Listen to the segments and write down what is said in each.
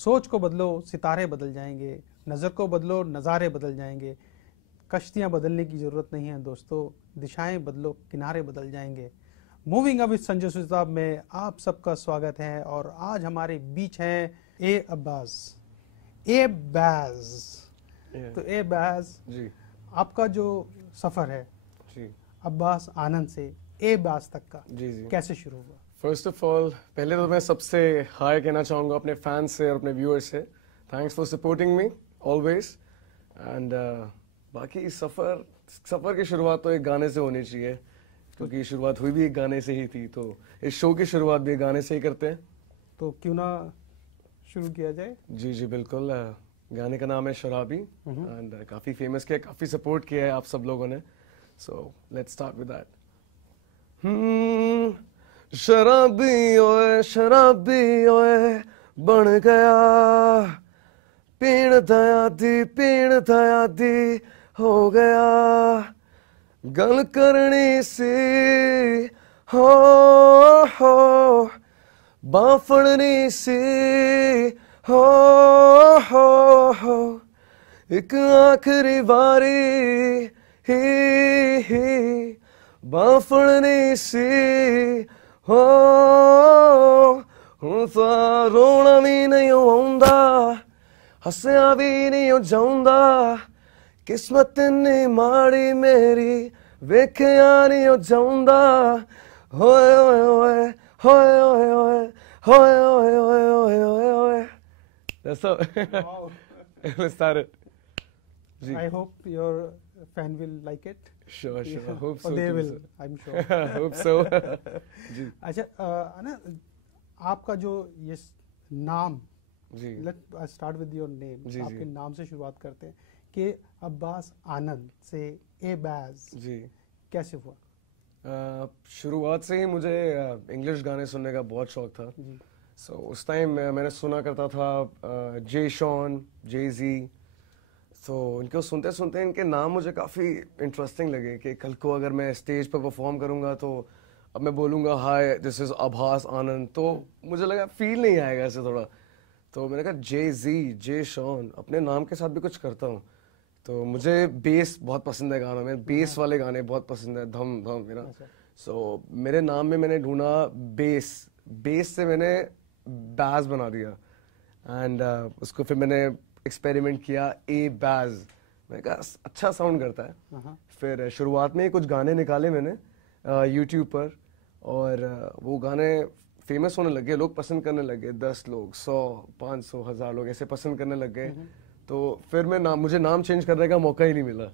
सोच को बदलो, सितारे बदल जाएंगे। नज़र को बदलो, नज़ारे बदल जाएंगे। कश्तियाँ बदलने की ज़रूरत नहीं है दोस्तों, दिशाएं बदलो, किनारे बदल जाएंगे। मूविंग अप विद संजय सुताब में आप सबका स्वागत है और आज हमारे बीच हैं ए अब्बास, ए बैज। तो ए बैज जी आपका जो सफ़र है जी अब्बास आनंद से ए बैज तक का जी जी कैसे शुरू हुआ? फर्स्ट ऑफ ऑल पहले तो मैं सबसे हाय कहना चाहूँगा अपने फैंस से और अपने व्यूअर्स से। Thanks for supporting me always. And बाकी सफ़र की शुरुआत तो एक गाने से होनी चाहिए, क्योंकि शुरुआत हुई भी एक गाने से ही थी, तो इस शो की शुरुआत भी एक गाने से ही करते हैं। तो क्यों ना शुरू किया जाए? जी जी बिल्कुल। गाने का नाम है शराबी एंड काफ़ी फेमस किया, काफ़ी सपोर्ट किया है आप सब लोगों ने, so let's start with that. शराबी ओए बन गया, पीण दया दी हो गया, गल करनी सी हो बाफड़नी सी हो एक आखिरी बारी ही बाफड़नी सी हो। हुण तां रोना भी नहीं आउंदा, हस्सिया भी नहीं जाउंदा, किस्मत ने माड़ी मेरी वेखिया नहीं जाउंदा। होए होए होए होए होए होए होए होए होए होए होए। That's all. Wow. Let's start it. Ji. I hope your fan will like it. Sure. Hope so. Or they too, will, sir. I'm sure. Hope so. जी. अच्छा, ना आपका जो ये नाम, जी. let's start with your name. जी, आपके जी. नाम से शुरुआत करते हैं कि अब्बास आनंद से ए बैज जी. कैसे हुआ? शुरुआत से ही मुझे इंग्लिश गाने सुनने का बहुत शौक था। सो उस टाइम मैंने सुना करता था जे शॉन, जे जी। तो इनको सुनते सुनते इनके नाम मुझे काफ़ी इंटरेस्टिंग लगे कि कल को अगर मैं स्टेज पर परफॉर्म करूँगा तो अब मैं बोलूँगा हाय दिस इज़ आभास आनंद, तो मुझे लगा फील नहीं आएगा ऐसे थोड़ा। तो मैंने कहा जे जी, जे शॉन, अपने नाम के साथ भी कुछ करता हूँ। तो मुझे बेस बहुत पसंद है गानों में, बेस वाले गाने बहुत पसंद है, धम धम यू नो। सो मेरे नाम में मैंने ढूंढा बेस से मैंने बैज बना दिया एंड उसको फिर मैंने एक्सपेरिमेंट किया ए बैज। मैंने कहा अच्छा साउंड करता है। फिर शुरुआत में ही कुछ गाने निकाले मैंने यूट्यूब पर और वो गाने फेमस होने लगे, लोग पसंद करने लगे, 10 लोग, 100, 500, 1000 लोग ऐसे पसंद करने लग गए। तो फिर मुझे नाम चेंज करने का मौका ही नहीं मिला।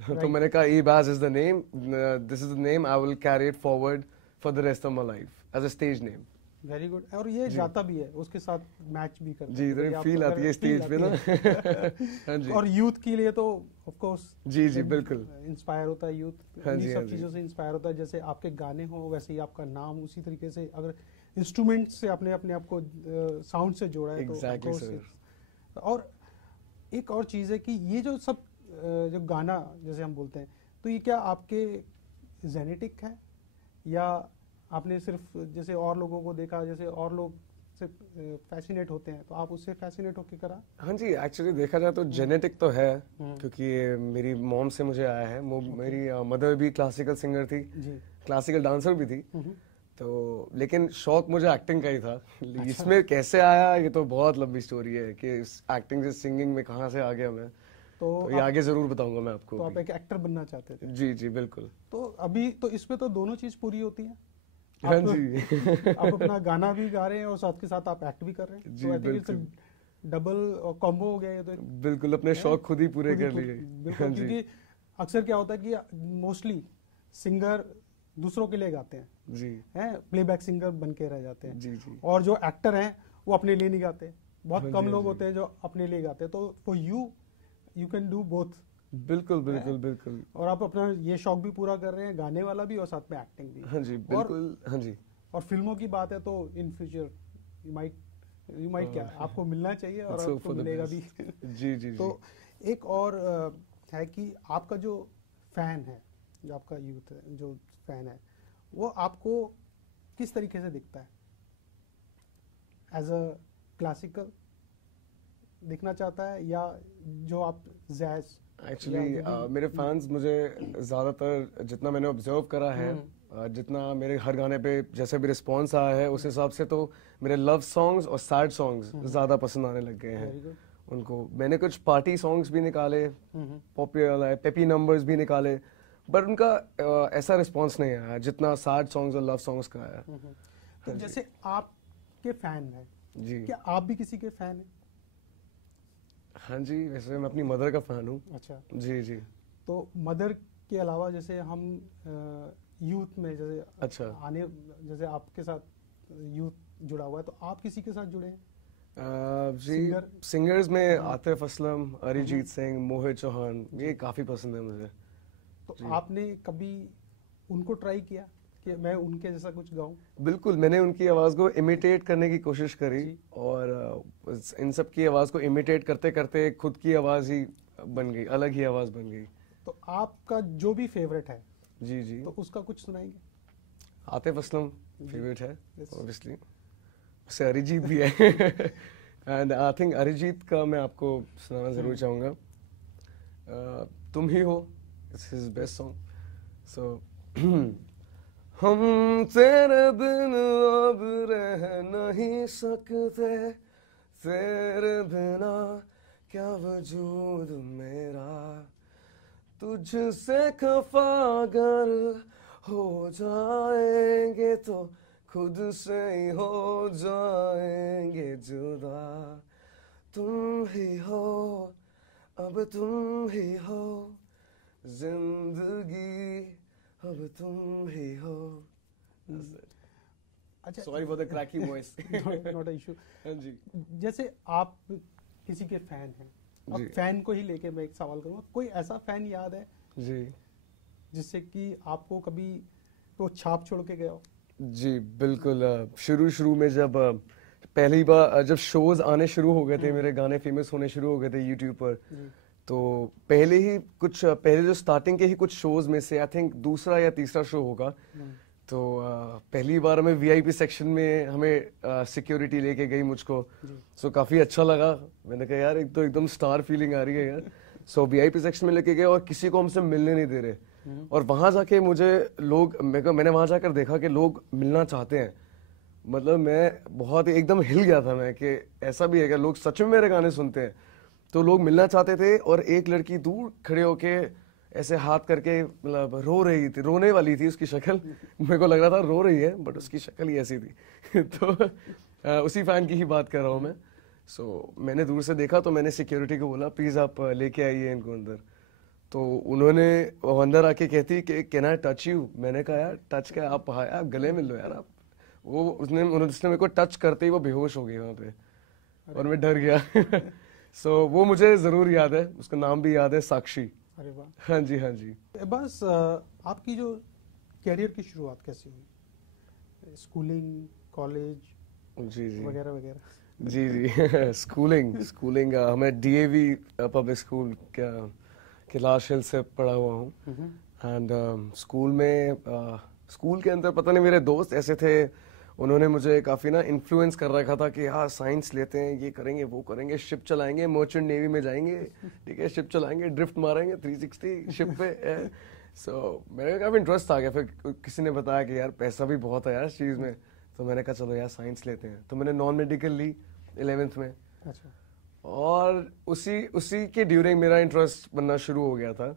तो मैंने कहा ए Baij is the name, this is the name, I will carry it forward for the rest of my life as a stage name. Very good. और ये जाता भी है, उसके साथ मैच भी करता जी, है, फील आती है स्टेज पे ना। हाँ जी। और यूथ के लिए तो ऑफ कोर्स जी बिल्कुल इंस्पायर होता है यूथ, हाँ जी, सब चीज़ों से इंस्पायर होता है। जैसे आपके गाने हो वैसे ही आपका नाम, उसी तरीके से अगर इंस्ट्रूमेंट से अपने आप को साउंड से जोड़ा है exactly, तो और एक और चीज़ है कि ये जो सब जो गाना जैसे हम बोलते हैं, तो ये क्या आपके जेनेटिक है या आपने सिर्फ जैसे और लोगों को देखा, जैसे और लोग से फैसिनेट होते हैं तो आप उससे फैसिनेट होके करा? हाँ जी, एक्चुअली देखा जाए तो जेनेटिक तो है, क्योंकि मेरी मॉम से मुझे आया है। मेरी मदर भी क्लासिकल सिंगर थी, क्लासिकल डांसर भी थी। तो लेकिन शौक मुझे एक्टिंग का ही था। इसमें कैसे आया ये तो बहुत लंबी स्टोरी है कि एक्टिंग से सिंगिंग में कहाँ से आ गया मैं, तो ये आगे जरूर बताऊंगा मैं आपको। तो आप एक एक्टर बनना चाहते थे? जी बिल्कुल। तो अभी तो इसमें तो दोनों चीज पूरी होती है। हाँ जी। आप अपना गाना भी गा रहे हैं और साथ के साथ आप एक्ट भी कर रहे हैं, जी, तो आई थिंक डबल कॉम्बो हो गया ये तो। बिल्कुल अपने शौक खुद ही पूरे कर लिए। बिल्कुल, क्योंकि अक्सर क्या होता है कि मोस्टली सिंगर दूसरों के लिए गाते हैं जी, हैं, प्लेबैक सिंगर बन के रह जाते हैं जी। और जो एक्टर हैं वो अपने लिए नहीं गाते। बहुत कम लोग होते हैं जो अपने लिए गाते हैं। तो for you can do both. बिल्कुल। और आप अपना ये शौक भी पूरा कर रहे हैं, गाने वाला भी और साथ में एक्टिंग भी। हाँ जी बिल्कुल। हाँ जी। और फिल्मों की बात है तो इन फ्यूचर यू माइट क्या आपको मिलना चाहिए और आपको मिलेगा भी। जी। तो एक और है कि आपका जो फैन है, जो आपका यूथ है, जो फैन है, वो आपको किस तरीके से दिखता है? एज अ क्लासिकल दिखना चाहता है, या जो आप जैज एक्चुअली मेरे फैंस मुझे ज़्यादातर जितना मैंने ऑब्जर्व करा है, जितना मेरे हर गाने पे जैसे भी रिस्पॉन्स आया है उस हिसाब से तो मेरे लव सॉन्ग्स और सैड सॉन्ग्स ज़्यादा पसंद आने लग गए हैं उनको। मैंने कुछ पार्टी सॉन्ग्स भी निकाले, पॉपुलर पेपी नंबर्स भी निकाले, बट उनका ऐसा रिस्पॉन्स नहीं आया जितना सैड सॉन्ग्स और लव सॉन्ग्स का आया। तो जैसे आपके फैन हैं जी, क्या आप भी किसी के फैन हैं? हाँ जी, वैसे मैं अपनी मदर का फैन हूँ। अच्छा, जी जी। तो मदर के अलावा जैसे हम यूथ में जैसे अच्छा, आने, जैसे आपके साथ यूथ जुड़ा हुआ है, तो आप किसी के साथ जुड़े हैं? जी सिंगर? सिंगर्स में आतिफ असलम, अरिजीत सिंह, मोहित चौहान, ये काफ़ी पसंद है मुझे। तो जी। आपने कभी उनको ट्राई किया कि मैं उनके जैसा कुछ गाऊं? बिल्कुल, मैंने उनकी आवाज़ को इमिटेट करने की कोशिश करी जी। और इन सब की आवाज़ को इमिटेट करते करते खुद की आवाज़ ही बन गई, अलग ही आवाज़ बन गई। तो आपका जो भी फेवरेट है जी जी। तो उसका कुछ सुनाएंगे? आतिफ असलम फेवरेट है Yes. ऑब्वियसली, उससे अरिजीत भी है एंड आई थिंक अरिजीत का मैं आपको सुनाना ज़रूर चाहूँगा। तुम ही हो, इट्स हिज बेस्ट सॉन्ग। सो हम तेरे बिन अब रह नहीं सकते, तेरे बिना क्या वजूद मेरा, तुझसे खफा अगर हो जाएंगे तो खुद से ही हो जाएंगे जुदा। तुम ही हो, अब तुम ही हो, जिंदगी अब तुम ही हो। अच्छा, sorry for the cracky voice. Not a issue. हाँ जी जैसे आप किसी के फैन हैं, अब जी। फैन को ही लेके मैं एक सवाल करूंगा, कोई ऐसा फैन याद है जी जिससे कि आपको कभी वो छाप छोड़ के गया हो? जी बिल्कुल। शुरू में जब पहली बार जब शोज आने शुरू हो गए थे, मेरे गाने फेमस होने शुरू हो गए थे यूट्यूब पर, तो पहले जो स्टार्टिंग के ही कुछ शोज में से आई थिंक दूसरा या तीसरा शो होगा, तो पहली बार हमें वीआईपी सेक्शन में हमें सिक्योरिटी लेके गई मुझको। सो काफ़ी अच्छा लगा, मैंने कहा यार एक तो एकदम स्टार फीलिंग आ रही है यार। सो वीआईपी सेक्शन में लेके गए और किसी को हमसे मिलने नहीं दे रहे, और वहाँ जाके मुझे लोग, मैंने वहाँ जाकर देखा कि लोग मिलना चाहते हैं। मतलब मैं बहुत एकदम हिल गया था मैं कि ऐसा भी है कि लोग सच में मेरे गाने सुनते हैं। तो लोग मिलना चाहते थे और एक लड़की दूर खड़े होके ऐसे हाथ करके मतलब रो रही थी, रोने वाली थी उसकी शक्ल। मेरे को लग रहा था रो रही है, बट उसकी शक्ल ही ऐसी थी। तो उसी फैन की ही बात कर रहा हूँ मैं। सो मैंने दूर से देखा तो मैंने सिक्योरिटी को बोला प्लीज़ आप लेके आइए इनको अंदर। तो उन्होंने अंदर आके कहती कि कैन आई टच यू। मैंने कहा यार टच क्या, आप गले मिल लो यार आप। उसने मेरे को टच करते ही वो बेहोश हो गई वहाँ पे, और मैं डर गया। सो वो मुझे ज़रूर याद है, उसका नाम भी याद है, साक्षी। अरे वाह। हाँ जी हाँ जी। बस आपकी जो कैरियर की शुरुआत कैसे हुई? स्कूलिंग, कॉलेज जी जी वगैरह वगैरह? जी जी। स्कूलिंग मैं डीएवी पब्लिक स्कूल के लाश हिल से पढ़ा हुआ हूँ। एंड स्कूल के अंदर पता नहीं मेरे दोस्त ऐसे थे, उन्होंने मुझे काफ़ी ना इन्फ्लुएंस कर रखा था कि हाँ साइंस लेते हैं, ये करेंगे वो करेंगे, शिप चलाएंगे, मर्चेंट नेवी में जाएंगे, ठीक है, शिप चलाएंगे, ड्रिफ्ट मारेंगे 360 शिप पे। सो मेरे काफ़ी इंटरेस्ट आ गया। फिर किसी ने बताया कि यार पैसा भी बहुत है यार इस चीज़ में, तो मैंने कहा चलो यार साइंस लेते हैं। तो मैंने नॉन मेडिकल ली 11th में, अच्छा। और उसी के ड्यूरिंग मेरा इंटरेस्ट बनना शुरू हो गया था।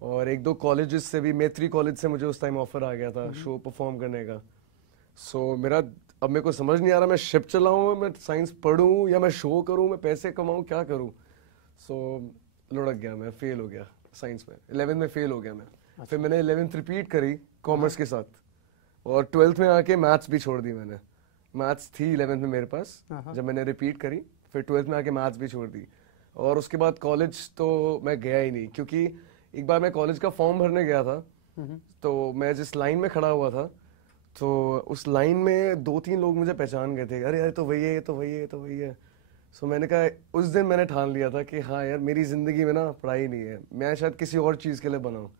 और एक दो कॉलेजेस से भी, मैत्री कॉलेज से मुझे उस टाइम ऑफर आ गया था शो परफॉर्म करने का। सो अब मेरे को समझ नहीं आ रहा मैं शिप चलाऊं, मैं साइंस पढ़ूं, या मैं शो करूं, मैं पैसे कमाऊं, क्या करूं। सो लुढ़क गया, मैं फेल हो गया साइंस में, 11th में फेल हो गया मैं। अच्छा। फिर मैंने 11th रिपीट करी कॉमर्स के साथ, और 12th में आके मैथ्स भी छोड़ दी मैंने। मैथ्स थी 11th में मेरे पास, जब मैंने रिपीट करी, फिर 12th में आके मैथ्स भी छोड़ दी। और उसके बाद कॉलेज तो मैं गया ही नहीं, क्योंकि एक बार मैं कॉलेज का फॉर्म भरने गया था, तो मैं जिस लाइन में खड़ा हुआ था, तो उस लाइन में 2-3 लोग मुझे पहचान गए थे, अरे यार तो वही है, तो वही है, तो वही है। सो मैंने कहा, उस दिन मैंने ठान लिया था कि हाँ यार मेरी ज़िंदगी में ना पढ़ाई नहीं है, मैं शायद किसी और चीज़ के लिए बना हूँ।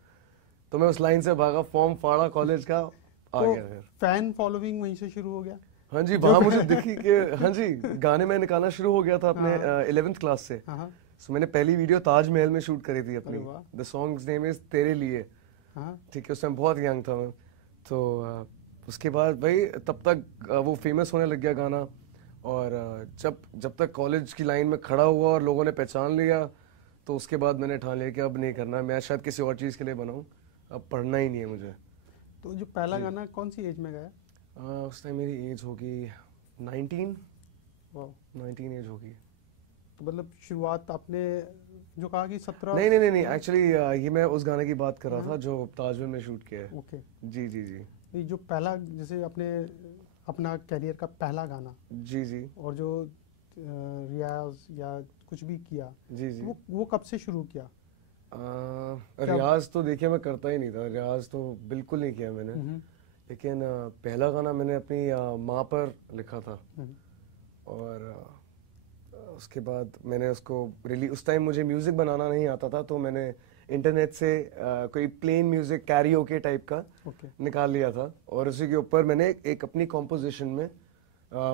तो मैं उस लाइन से भागा, फॉर्म फाड़ा कॉलेज का, आ तो गया फिर। फैन फॉलोइंग वहीं से शुरू हो गया? हाँ जी, वहाँ मुझे दिखी कि हाँ जी, गाने मैं निकालना शुरू हो गया था अपने 11th क्लास से। हाँ सो मैंने पहली वीडियो ताजमहल में शूट करी थी अपनी। अरे वाह। द सॉन्ग्स नेम इज तेरे लिए। हाँ ठीक है, उस टाइम बहुत यंग था मैं। तो उसके बाद भाई तब तक वो फेमस होने लग गया गाना। और जब तक कॉलेज की लाइन में खड़ा हुआ और लोगों ने पहचान लिया, तो उसके बाद मैंने ठान लिया कि अब नहीं करना, मैं शायद किसी और चीज़ के लिए बनाऊँ, अब पढ़ना ही नहीं है मुझे। तो जो पहला गाना कौन सी एज में गाया? उस टाइम मेरी एज होगी 19। वाह। 19 एज होगी। तो मतलब शुरुआत आपने जो कहा कि 17। नहीं, एक्चुअली ये मैं उस गाने की बात कर रहा था जो ताजमहल में शूट किया है। ओके। जी जी जी ये जो पहला, जैसे अपने अपना करियर का पहला गाना, जी जी और जो रियाज या कुछ भी किया, जी जी। वो कब से शुरू किया? रियाज तो देखिए मैं करता ही नहीं था, रियाज तो बिल्कुल नहीं किया मैंने। लेकिन पहला गाना मैंने अपनी माँ पर लिखा था। और उसके बाद मैंने उसको उस टाइम मुझे म्यूजिक बनाना नहीं आता था, तो मैंने इंटरनेट से कोई प्लेन म्यूजिक कैरियोके टाइप का निकाल लिया था। और उसी के ऊपर मैंने एक अपनी कॉम्पोजिशन में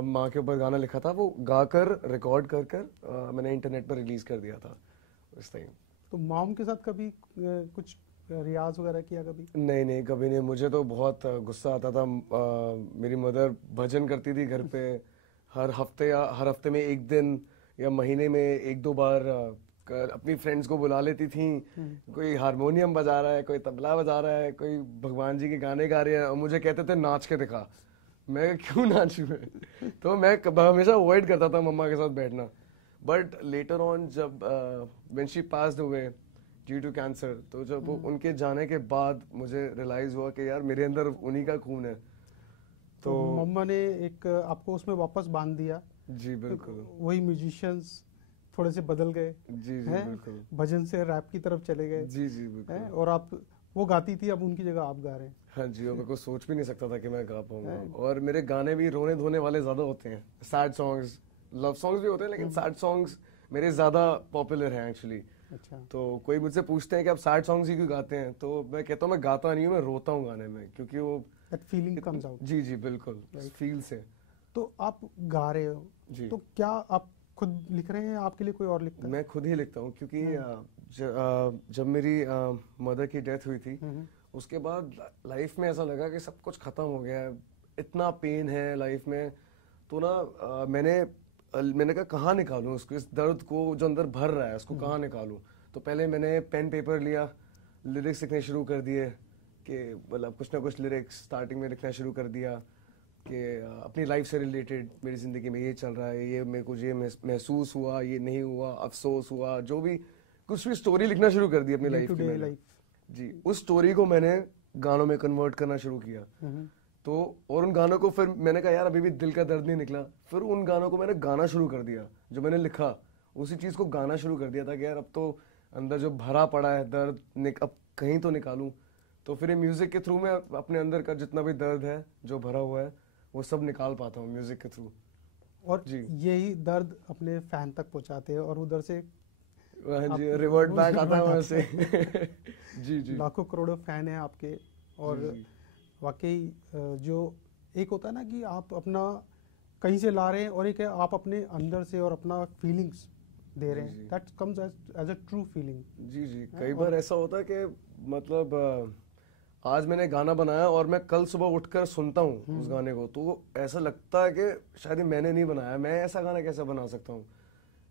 माँ के ऊपर गाना लिखा था, वो गाकर रिकॉर्ड कर मैंने इंटरनेट पर रिलीज कर दिया था उस टाइम। तो मॉम के साथ कभी कुछ रियाज वगैरह किया कभी? नहीं, कभी नहीं। मुझे तो बहुत गुस्सा आता था। मेरी मदर भजन करती थी घर पे हर हफ्ते में एक दिन या महीने में एक दो बार अपनी फ्रेंड्स को बुला लेती थी। कोई हारमोनियम बजा रहा है, कोई तबला बजा रहा है, कोई भगवान जी के गाने गा रहे हैं, और मुझे कहते थे नाच के दिखा। मैं क्यों नाचूं मैं? तो मैं हमेशा अवॉइड करता था मम्मा के साथ बैठना। बट लेटर ऑन जब when she passed away due to cancer, तो जब वो उनके जाने के बाद मुझे रियलाइज हुआ कि यार मेरे अंदर उन्हीं का खून है। तो मम्मा ने एक आपको उसमें वापस बांध दिया। जी बिल्कुल। वही म्यूजिशियंस थोड़े से बदल गए। जी बिल्कुल। भजन से रैप की तरफ चले गए। जी बिल्कुल। और आप, वो गाती थी, अब उनकी जगह आप गा रहे हैं। हाँ जी, और मैं को सोच भी नहीं सकता था कि मैं गा पाऊंगा। और मेरे गाने भी रोने धोने वाले ज्यादा होते हैं। सैड सॉन्ग्स, लव सॉन्ग्स भी होते हैं, लेकिन सैड सॉन्ग्स मेरे ज्यादा पॉपुलर हैं एक्चुअली। अच्छा। तो कोई मुझसे पूछते हैं कि आप सैड सॉन्ग्स ही क्यों गाते हैं, तो मैं कहता हूँ मैं गाता नहीं हूँ, मैं रोता हूँ गाने में, क्योंकि वो दैट फीलिंग कम्स आउट। जी बिल्कुल, फील से। तो आप गा रहे हो जी, तो क्या आप खुद लिख रहे हैं, आपके लिए कोई और लिखता है? मैं खुद ही लिखता हूँ, क्योंकि जब मेरी मदर की डेथ हुई थी, उसके बाद लाइफ में ऐसा लगा कि सब कुछ खत्म हो गया है, इतना पेन है लाइफ में। तो ना मैंने कहा कहाँ निकालूं उसको, इस दर्द को जो अंदर भर रहा है उसको कहाँ निकालूं। तो पहले मैंने पेन पेपर लिया, लिरिक्स लिखने शुरू कर दिए, कि मतलब कुछ ना कुछ लिरिक्स स्टार्टिंग में लिखना शुरू कर दिया कि अपनी लाइफ से रिलेटेड, मेरी ज़िंदगी में ये चल रहा है, ये मेरे को ये महसूस हुआ, ये नहीं हुआ, अफसोस हुआ, जो भी कुछ भी स्टोरी लिखना शुरू कर दी अपनी लाइफ की। जी, उस स्टोरी को मैंने गानों में कन्वर्ट करना शुरू किया। तो और उन गानों को फिर मैंने कहा यार अभी भी दिल का दर्द नहीं निकला, फिर उन गानों को मैंने गाना शुरू कर दिया। जो मैंने लिखा उसी चीज़ को गाना शुरू कर दिया था कि यार अब तो अंदर जो भरा पड़ा है दर्द अब कहीं तो निकालूं। तो फिर म्यूजिक के थ्रू मैं अपने अंदर का जितना भी दर्द है जो भरा हुआ है वो सब निकाल पाता हूँ म्यूजिक के थ्रू। और यही दर्द अपने फैन तक पहुंचाते हैं और उधर से जी रिवर्ट बैक आता है वहाँ से। जी लाखों करोड़ों फैन हैं आपके। और वाकई जो एक होता है ना कि आप अपना कहीं से ला रहे हैं, और एक है आप अपने अंदर से और अपना फीलिंग्स दे रहे हैं, that comes as a true feeling. जी कई बार ऐसा होता है कि मतलब आज मैंने गाना बनाया और मैं कल सुबह उठकर सुनता हूँ उस गाने को, तो ऐसा लगता है कि शायद मैंने नहीं बनाया, मैं ऐसा गाना कैसे बना सकता हूँ।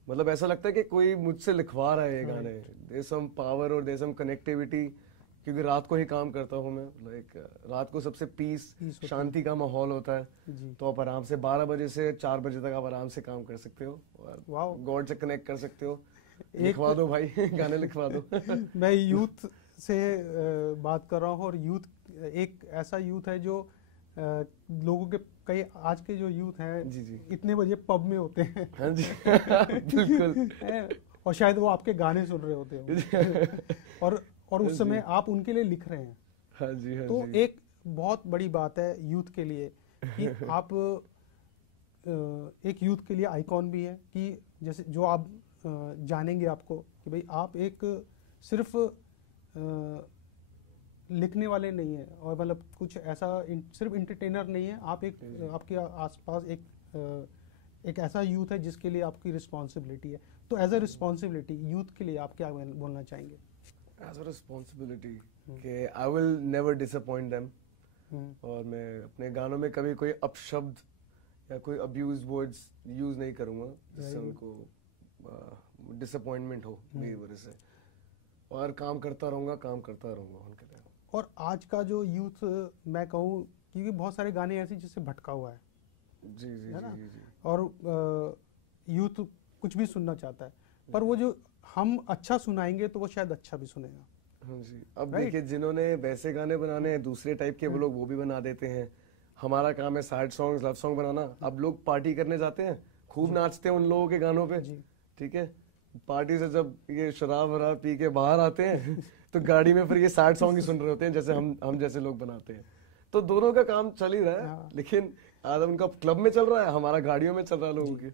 मतलब ऐसा लगता है कि कोई मुझसे लिखवा रहा है ये गाने। देयर सम पावर और देयर सम कनेक्टिविटी, क्योंकि रात को ही काम करता हूँ मैं। लाइक रात को सबसे पीस शांति का माहौल होता है, तो आप आराम से 12 बजे से 4 बजे तक आप आराम से काम कर सकते हो और गॉड से कनेक्ट कर सकते हो। लिखवा दो भाई गाने लिखवा दो। मैं यूथ से बात कर रहा हूँ, और यूथ एक ऐसा यूथ है जो लोगों के कई आज के जो यूथ हैं जी इतने बजे पब में होते हैं। हाँ जी बिल्कुल। और शायद वो आपके गाने सुन रहे होते हैं और उस समय आप उनके लिए लिख रहे हैं। हाँ जी तो एक बहुत बड़ी बात है यूथ के लिए कि आप एक यूथ के लिए आइकॉन भी है, कि जैसे जो आप जानेंगे आपको कि भाई आप एक सिर्फ लिखने वाले नहीं है और मतलब कुछ ऐसा सिर्फ इंटरटेनर नहीं है, आप एक आपके आसपास एक ऐसा यूथ है जिसके लिए आपकी रिस्पॉन्सिबिलिटी है। तो एज अ रिस्पॉन्सिबिलिटी यूथ के लिए आप क्या बोलना चाहेंगे? एज अ रिस्पॉन्सिबिलिटी कि I will never disappoint them, और मैं अपने गानों में कभी कोई अपशब्द या कोई अब्यूज वर्ड्स यूज नहीं करूंगा जिससे उनको डिसअपॉइंटमेंट हो मेरी वजह से, और काम करता रहूंगा उनके लिए। और आज का जो यूथ, मैं कहूँ क्योंकि बहुत सारे गाने ऐसे जिससे भटका हुआ है, जी जी है ना, जी जी। और यूथ कुछ भी सुनना चाहता है, पर वो जो हम अच्छा सुनाएंगे तो वो शायद अच्छा भी सुनेगा। हाँ जी, अब देखिए जिन्होंने वैसे गाने बनाने हैं दूसरे टाइप के, वो लोग वो भी बना देते हैं। हमारा काम है सैड सॉन्ग्स, लव सॉन्ग बनाना। अब लोग पार्टी करने जाते हैं, खूब नाचते हैं उन लोगों के गानों पे, ठीक है। पार्टी से जब ये शराब वराब पी के बाहर आते हैं तो गाड़ी में फिर ये सैड सॉन्ग ही सुन रहे होते हैं जैसे हम जैसे लोग बनाते हैं। तो दोनों का काम चल ही रहा है, लेकिन आज उनका क्लब में चल रहा है, हमारा गाड़ियों में चल रहा है लोगों के।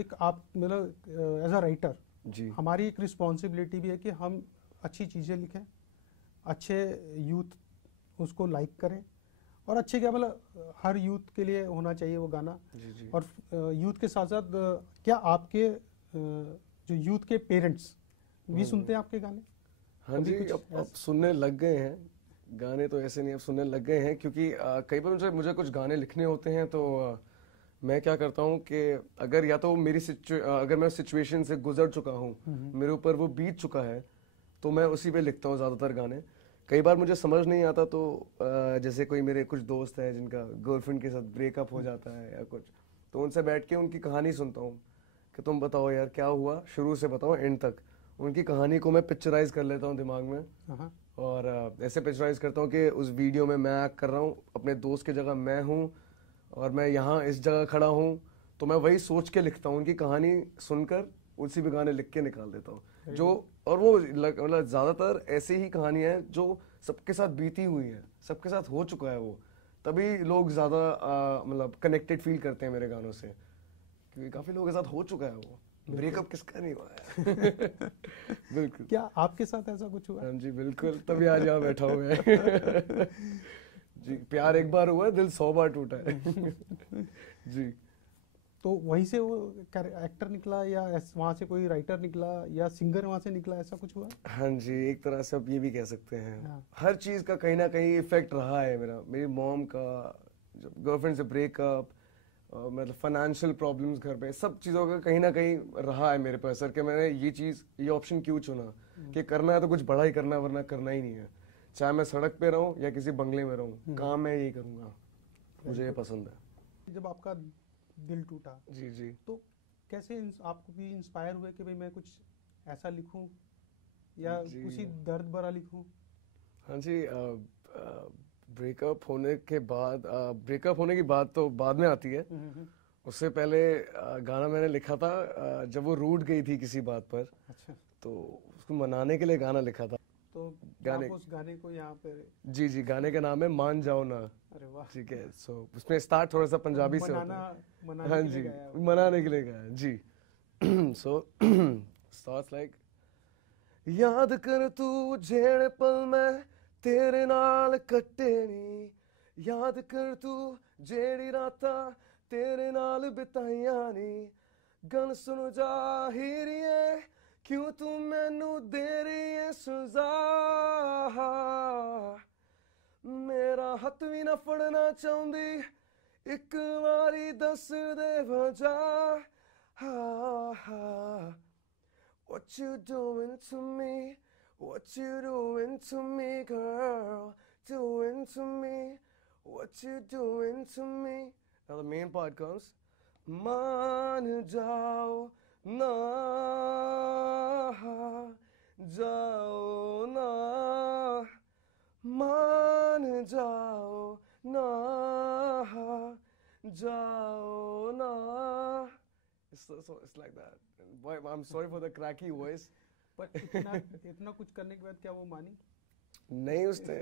एक आप मतलब एज अ राइटर जी, हमारी एक रिस्पॉन्सिबिलिटी भी है कि हम अच्छी चीज़ें लिखें, अच्छे यूथ उसको लाइक करें, और अच्छे क्या मतलब हर यूथ के लिए होना चाहिए वो गाना। जी, जी। और यूथ के साथ साथ क्या आपके जो यूथ के पेरेंट्स भी सुनते हैं आपके गाने? हाँ जी, अब सुनने लग गए हैं गाने, तो ऐसे नहीं, अब सुनने लग गए हैं, क्योंकि कई बार मुझे कुछ गाने लिखने होते हैं तो मैं क्या करता हूँ कि अगर या तो अगर मैं सिचुएशन से गुजर चुका हूँ, मेरे ऊपर वो बीत चुका है, तो मैं उसी पे लिखता हूँ ज़्यादातर गाने। कई बार मुझे समझ नहीं आता तो जैसे कोई मेरे कुछ दोस्त हैं जिनका गर्लफ्रेंड के साथ ब्रेकअप हो जाता है या कुछ, तो उनसे बैठ के उनकी कहानी सुनता हूँ कि तुम बताओ यार क्या हुआ, शुरू से बताओ एंड तक। उनकी कहानी को मैं पिक्चराइज कर लेता हूँ दिमाग में, और ऐसे पिक्चराइज करता हूँ कि उस वीडियो में मैं एक्ट कर रहा हूँ, अपने दोस्त की जगह मैं हूँ, और मैं यहाँ इस जगह खड़ा हूँ। तो मैं वही सोच के लिखता हूँ, उनकी कहानी सुनकर उसी पे गाने लिख के निकाल देता हूँ। जो और वो मतलब ज्यादातर ऐसी ही कहानियां हैं जो सबके साथ बीती हुई है, सबके साथ हो चुका है वो, तभी लोग ज्यादा मतलब कनेक्टेड फील करते हैं मेरे गानों से, क्योंकि काफी लोगों के साथ हो चुका है वो। ब्रेकअप किसका नहीं हुआ है बिल्कुल। क्या आपके साथ ऐसा कुछ हुआ? हाँ जी बिल्कुल, तभी आज यहाँ बैठा हुआ है जी। प्यार एक बार हुआ है, दिल 100 बार टूटा है जी। तो वहीं से वो एक्टर निकला, या वहाँ से कोई राइटर निकला, या सिंगर वहाँ से निकला, ऐसा कुछ हुआ? हाँ जी, एक तरह से आप ये भी कह सकते हैं। हर चीज का कहीं ना कहीं इफेक्ट रहा है मेरा, मेरी मॉम का, गर्लफ्रेंड से ब्रेकअप, मतलब फाइनेंशियल प्रॉब्लम्स घर पे, सब चीजों का कहीं ना कहीं रहा है मेरे पर असर कि मैंने ये ऑप्शन क्यों चुना कि करना है तो कुछ बड़ा ही करना है, वरना करना ही नहीं है। चाहे मैं सड़क पे रहूं या किसी बंगले में रहूं, काम मैं यही करूंगा, मुझे ये पसंद है। जब आपका दिल टूटा, जी जी, तो कैसे आपको भी इंस्पायर हुए कि भाई मैं कुछ ऐसा लिखूं या उसी दर्द भरा लिखूं? हाँ जी, ब्रेकअप होने की बात तो बाद में आती है। उससे पहले गाना मैंने लिखा था जब वो रूठ गई थी किसी बात पर। अच्छा। तो उसको मनाने के लिए गाना लिखा था। तो गाने, आप उस गाने को यहाँ पे? जी जी, गाने का नाम है मान जाओ ना। अरे वाह, ठीक है। सो उसमें स्टार्ट थोड़ा सा पंजाबी से होता है। हाँ जी, मनाने के लिए गाया जी। सो स्टार्ट्स लाइक, याद कर तू जेड़े पल मैं तेरे नाल कट्टे नी, याद कर तू जेड़ी राता तेरे नाल बिताइयां नी, गन सुन जा हीरिए क्यों तू मैनू दे रही है सजा, मेरा हथ भी ना फड़ना चाहती एक बारी दस दे वजह, what you doing to me, what you doing to me girl, doing to me, what you doing to me. Now the main part comes, मान जाओ ना, जाओ ना, मान जाओ ना, जाओ ना. It's like that. Boy, I'm sorry for the cracky voice. But इतना कुछ करने के बाद क्या वो मानी? नहीं, उसने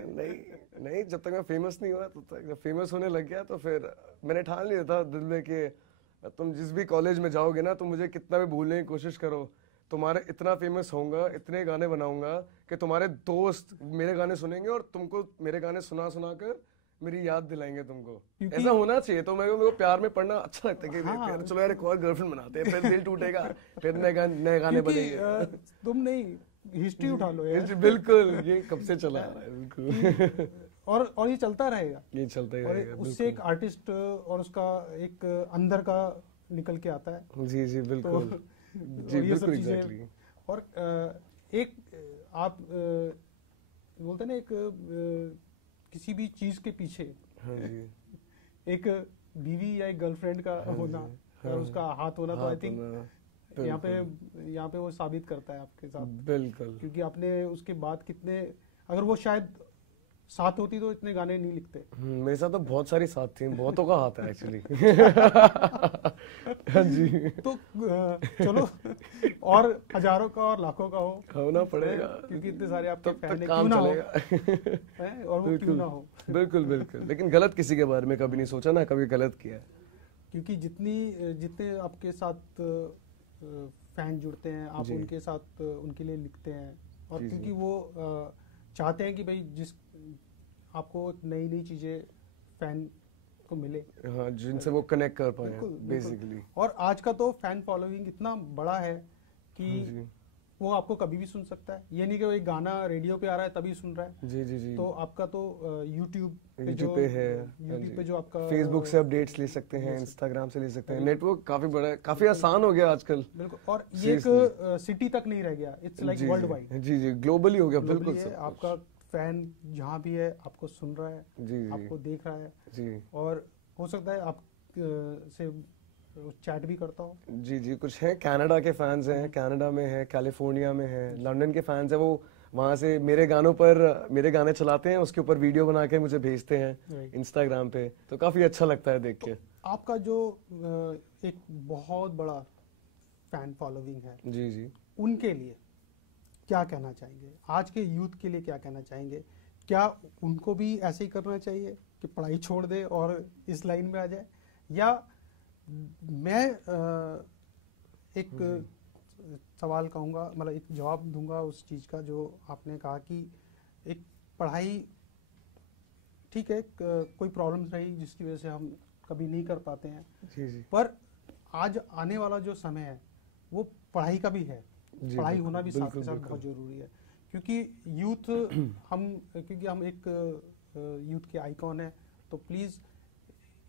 नहीं, जब तक मैं फेमस नहीं हुआ तब तक। जब फेमस होने लग गया तो फिर मैंने ठान लिया था दिल में कि तुम जिस भी कॉलेज में जाओगे ना, तुम मुझे कितना भी भूलने की कोशिश करो, तुम्हारे इतना फेमस होऊंगा, इतने गाने बनाऊंगा कि तुम्हारे दोस्त मेरे गाने सुनेंगे और तुमको मेरे गाने सुना सुना कर मेरी याद दिलाएंगे तुमको। ऐसा होना चाहिए। तो मेरे को प्यार में पढ़ना अच्छा लगता है कि हाँ, चलो यार एक और गर्लफ्रेंड बनाते हैं, फिर दिल टूटेगा, फिर नए गाने बनेंगे। तुम नहीं, हिस्ट्री उठा लो यार। बिल्कुल, ये कब से चला आ रहा है। बिल्कुल। और ये चलता रहेगा, ये चलता ही रहेगा। उससे एक आर्टिस्ट और उसका एक अंदर का निकल के आता है। जी जी बिल्कुल। जी बिल्कुल एग्जैक्टली। और एक आप बोलते हैं ना, एक किसी भी चीज के पीछे हाँ जी, एक बीवी या एक गर्लफ्रेंड का होना और उसका हाथ होना, तो आई थिंक यहाँ पे वो साबित करता है आपके साथ। बिल्कुल, क्योंकि आपने उसके बाद कितने, अगर वो शायद साथ होती तो इतने गाने नहीं लिखते। मेरे साथ तो बहुत सारी साथ थी, बहुतों का हाथ है एक्चुअली। हाँ जी। तो चलो, और हजारों का और लाखों का होना पड़ेगा, क्योंकि इतने सारे आपके फैन हैं, काम क्यों ना चलेगा। और वो क्यों ना हो। बिल्कुल बिल्कुल। लेकिन गलत किसी के बारे में कभी नहीं सोचा ना, कभी गलत किया है। क्योंकि जितने आपके साथ फैन जुड़ते हैं, आप उनके साथ उनके लिए लिखते हैं, और क्योंकि वो चाहते हैं कि भाई जिस आपको नई नई चीजें फैन को मिले, हाँ, जिनसे वो कनेक्ट कर पाए बेसिकली। और आज का तो फैन फॉलोइंग इतना बड़ा है कि वो आपको कभी भी सुन सकता है। ये नहीं कि एक गाना रेडियो पे आ रहा है तभी सुन रहा है। जी जी जी। तो आपका तो यूट्यूब पे है, यूट्यूब पे जो आपका फेसबुक से अपडेट्स ले सकते हैं, इंस्टाग्राम से ले सकते हैं। नेटवर्क काफी बड़ा है, काफी आसान हो गया आजकल। बिल्कुल। और ये एक सिटी तक नहीं रह गया, इट्स लाइक वर्ल्ड वाइड। जी जी, ग्लोबली हो गया। बिल्कुल, आपका फैन जहाँ भी है आपको सुन रहा है, जी, आपको देख रहा है जी, और हो सकता है आप से चैट भी करता हूँ। जी जी, कुछ है कनाडा के फैंस हैं, कनाडा में है, कैलिफोर्निया में है, लंदन के फैंस हैं। वो वहाँ से मेरे गाने चलाते हैं, उसके ऊपर वीडियो बना के मुझे भेजते हैं इंस्टाग्राम पे। तो काफी अच्छा लगता है देख के। आपका जो एक बहुत बड़ा फैन फॉलोइंग है, जी जी, उनके लिए क्या कहना चाहेंगे? आज के यूथ के लिए क्या कहना चाहेंगे? क्या उनको भी ऐसे ही करना चाहिए कि पढ़ाई छोड़ दे और इस लाइन में आ जाए? या मैं एक सवाल कहूँगा, मतलब एक जवाब दूंगा उस चीज़ का जो आपने कहा कि एक पढ़ाई ठीक है, कोई प्रॉब्लम्स रही जिसकी वजह से हम कभी नहीं कर पाते हैं। जी जी। पर आज आने वाला जो समय है वो पढ़ाई का भी है, पढ़ाई होना भी साथ के साथ बहुत जरूरी है। क्योंकि यूथ क्योंकि हम एक यूथ के आइकॉन है, तो प्लीज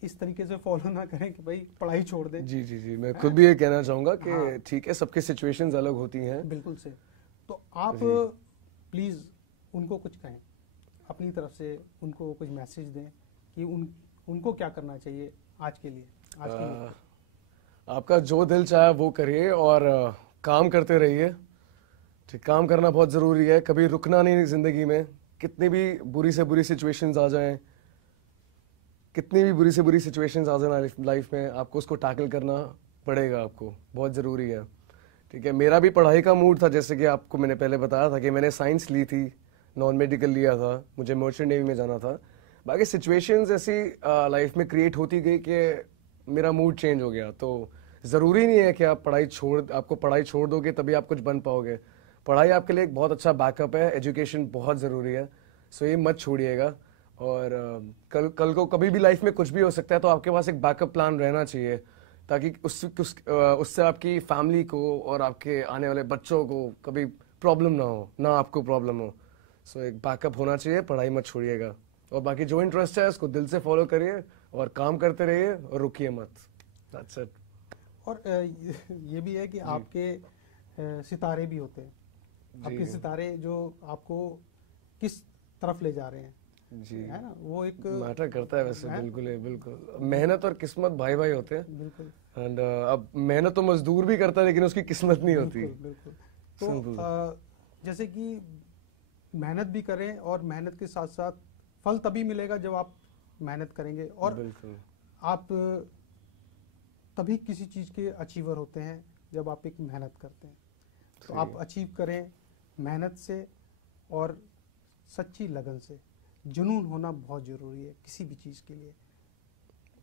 इस तरीके से फॉलो ना करें कि भाई पढ़ाई छोड़ दें। जी जी जी, मैं खुद भी ये कहना चाहूंगा कि ठीक है, सबके सिचुएशंस अलग होती हैं। बिल्कुल से। तो आप प्लीज उनको कुछ कहें, अपनी तरफ से उनको कुछ मैसेज दें कि उनको क्या करना चाहिए आज के लिए। आपका जो दिल चाहे वो करिए और काम करते रहिए। ठीक, काम करना बहुत जरूरी है, कभी रुकना नहीं जिंदगी में। कितनी भी बुरी से बुरी सिचुएशंस आ जाएं, कितनी भी बुरी से बुरी सिचुएशंस आ जाए लाइफ में, आपको उसको टैकल करना पड़ेगा, आपको बहुत ज़रूरी है। ठीक है, मेरा भी पढ़ाई का मूड था, जैसे कि आपको मैंने पहले बताया था कि मैंने साइंस ली थी, नॉन मेडिकल लिया था, मुझे मर्चेंट नेवी में जाना था। बाकी सिचुएशंस ऐसी लाइफ में क्रिएट होती गई कि मेरा मूड चेंज हो गया। तो ज़रूरी नहीं है कि आपको पढ़ाई छोड़ दोगे तभी आप कुछ बन पाओगे। पढ़ाई आपके लिए एक बहुत अच्छा बैकअप है, एजुकेशन बहुत ज़रूरी है, सो ये मत छोड़िएगा। और कल को कभी भी लाइफ में कुछ भी हो सकता है, तो आपके पास एक बैकअप प्लान रहना चाहिए, ताकि उससे आपकी फैमिली को और आपके आने वाले बच्चों को कभी प्रॉब्लम ना हो, ना आपको प्रॉब्लम हो। सो एक बैकअप होना चाहिए, पढ़ाई मत छोड़िएगा। और बाकी जो इंटरेस्ट है उसको दिल से फॉलो करिए और काम करते रहिए और रुकिए मत। That's it. और ये भी है कि आपके सितारे भी होते हैं, आपके सितारे जो आपको किस तरफ ले जा रहे हैं, जी, है ना, वो एक मैटर करता है वैसे। बिल्कुल है, बिल्कुल। मेहनत और किस्मत भाई भाई होते हैं। बिल्कुल। एंड अब मेहनत तो मजदूर भी करता है, लेकिन उसकी किस्मत नहीं होती। बिल्कुल। तो जैसे कि मेहनत भी करें, और मेहनत के साथ साथ फल तभी मिलेगा जब आप मेहनत करेंगे, और बिल्कुल आप तभी किसी चीज के अचीवर होते हैं जब आप एक मेहनत करते हैं। तो आप अचीव करें मेहनत से और सच्ची लगन से। जुनून होना बहुत जरूरी है किसी भी चीज के लिए।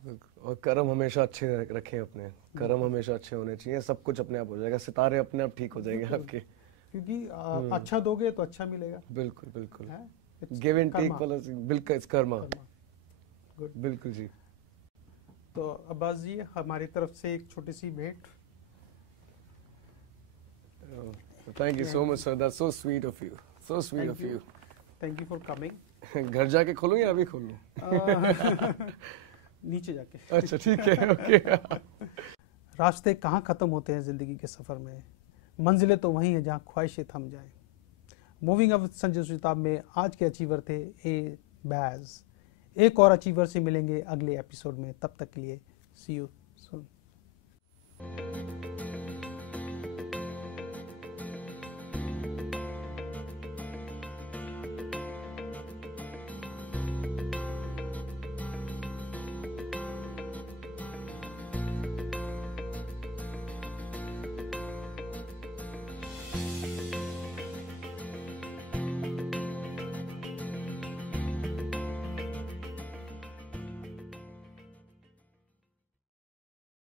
और कर्म हमेशा अच्छे रखें अपने, कर्म हमेशा अच्छे होने चाहिए, सब कुछ अपने आप हो जाएगा, सितारे अपने आप ठीक हो जाएंगे आपके। क्योंकि अच्छा दोगे तो अच्छा मिलेगा। बिल्कुल बिल्कुल, है? It's give and take karma. वाला, बिल्कुल इट्स कर्मा। Good. बिल्कुल जी। तो अब्बास जी, हमारी तरफ से एक छोटी सी भेंट। Thank you so much sir, that's so sweet of you, so sweet of you. Thank you for coming. घर जाके खोलूं या अभी खोलूं? नीचे जाके। अच्छा ठीक है, ओके। रास्ते कहाँ खत्म होते हैं जिंदगी के सफर में, मंजिलें तो वहीं हैं जहाँ ख्वाहिशें थम जाएं। मूविंग अप विद संजय सुताब में आज के अचीवर थे ए बैज। एक और अचीवर से मिलेंगे अगले एपिसोड में, तब तक के लिए सी यू।